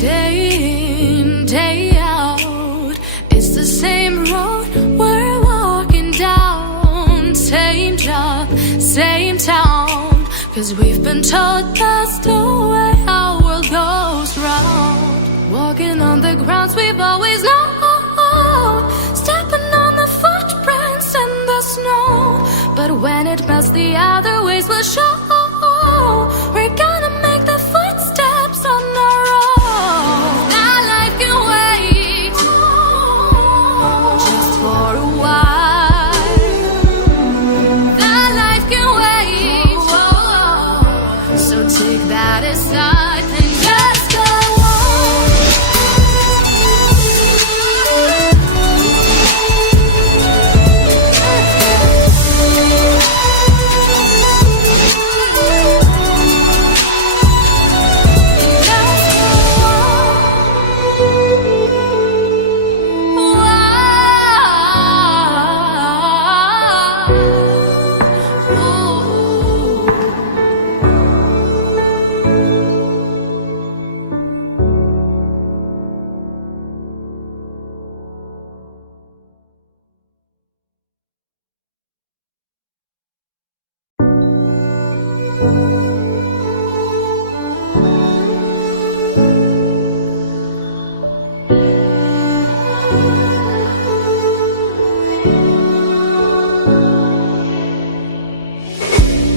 Day in, day out, it's the same road we're walking down. Same job, same town, 'cause we've been told that's the way our world goes round. Walking on the grounds we've always known, stepping on the footprints in the snow. But when it melts, the other ways will show. We're gonna make the footsteps on our own. That life can wait just for a while. That life can wait, so take that aside and just go on.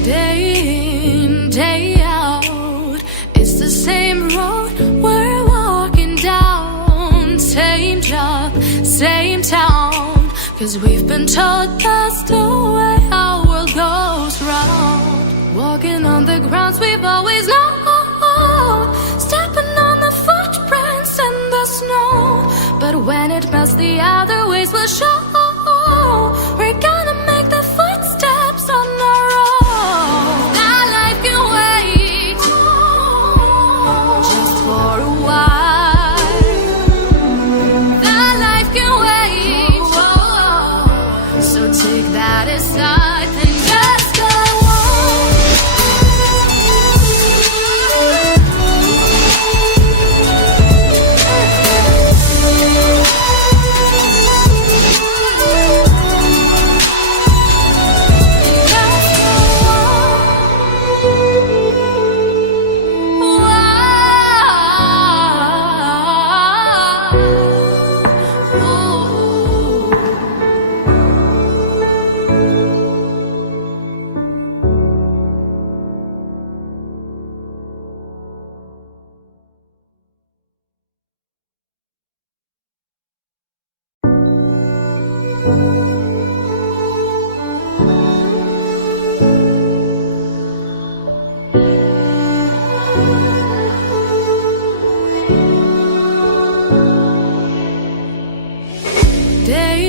Day in, day out, it's the same road we're walking down. Same job, same town, 'cause we've been told that's the way our world goes round. Walking on the grounds we've always known, stepping on the footprints in the snow. But when it melts, the other ways will show. We're gonna make the footsteps on our own. That life can wait just for a while. That life can wait, so take that aside and just go on. Day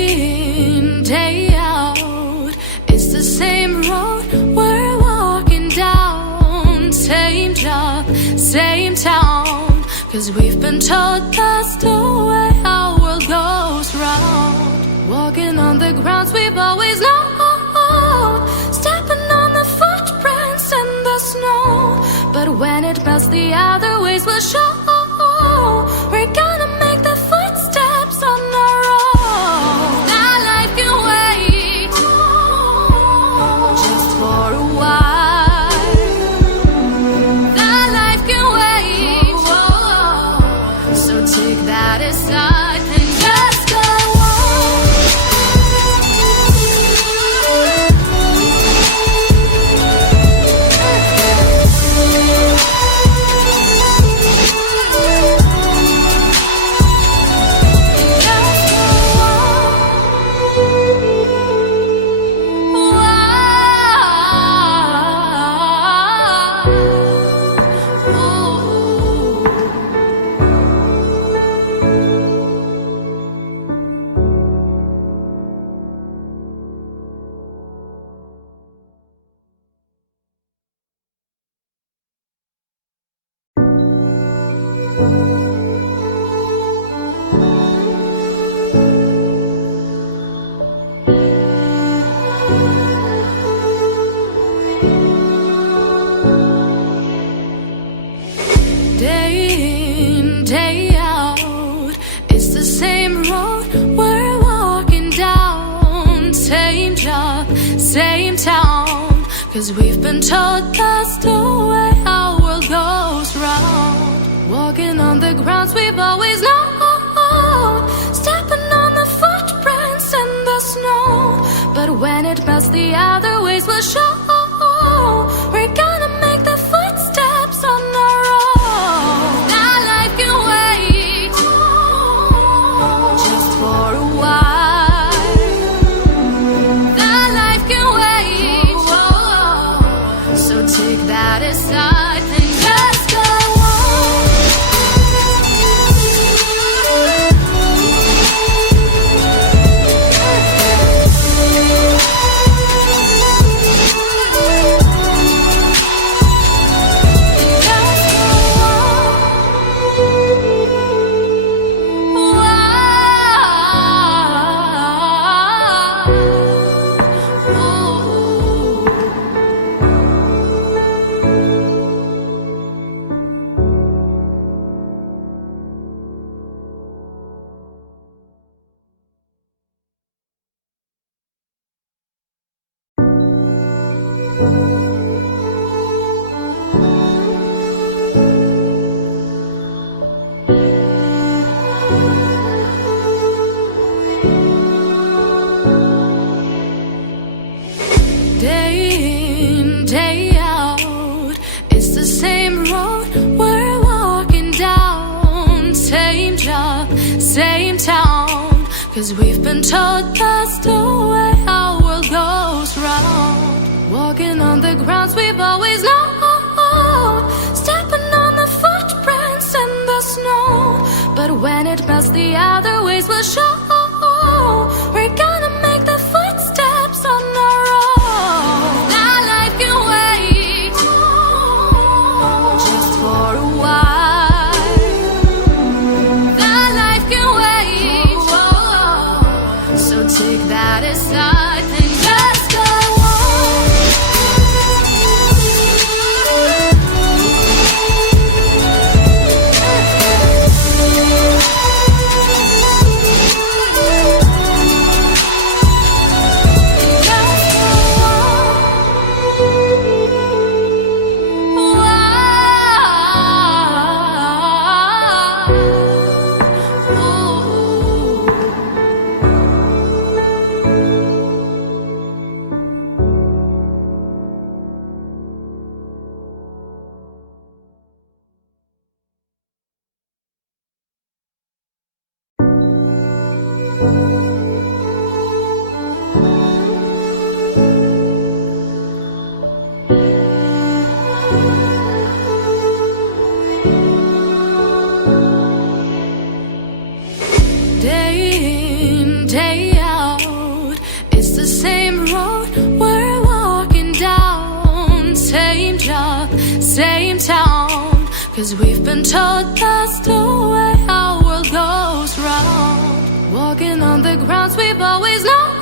in, day out, it's the same road we're walking down. Same job, same town, 'cause we've been told that's the way our world goes round. Walking on the grounds we've always known, stepping on the footprints in the snow. But when it melts, the other ways will show. We're gonna make the footsteps on our own. That life can wait just for a while. That life can wait, so take that aside and just go on. day out. It's the same road we're walking down. Same job, same town. 'Cause we've been told that's the way our world goes round. Walking on the grounds we've always known. Stepping on the footprints in the snow. But when it melts, the other ways will show. We're gonna make the footsteps on our own. That life can wait just for a while. That life can wait. So take that aside and just go on. Day in, day out, it's the same road we're walking down. Same job, same town. 'Cause we've been told that's the way our world goes round. Walking on the grounds we've always known. Stepping on the footprints in the snow. But when it melts, the other ways will show. We're gonna make the footsteps on our own. That life can wait just for a while. That life can wait. So take that aside and just go on. Day in, day out, it's the same road we're walking down. Same job, same town. 'Cause we've been told that's the way our world goes round. Walking on the grounds we've always known.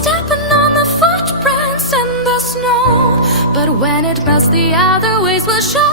Stepping on the footprints in the snow. But when it melts, the other ways will show.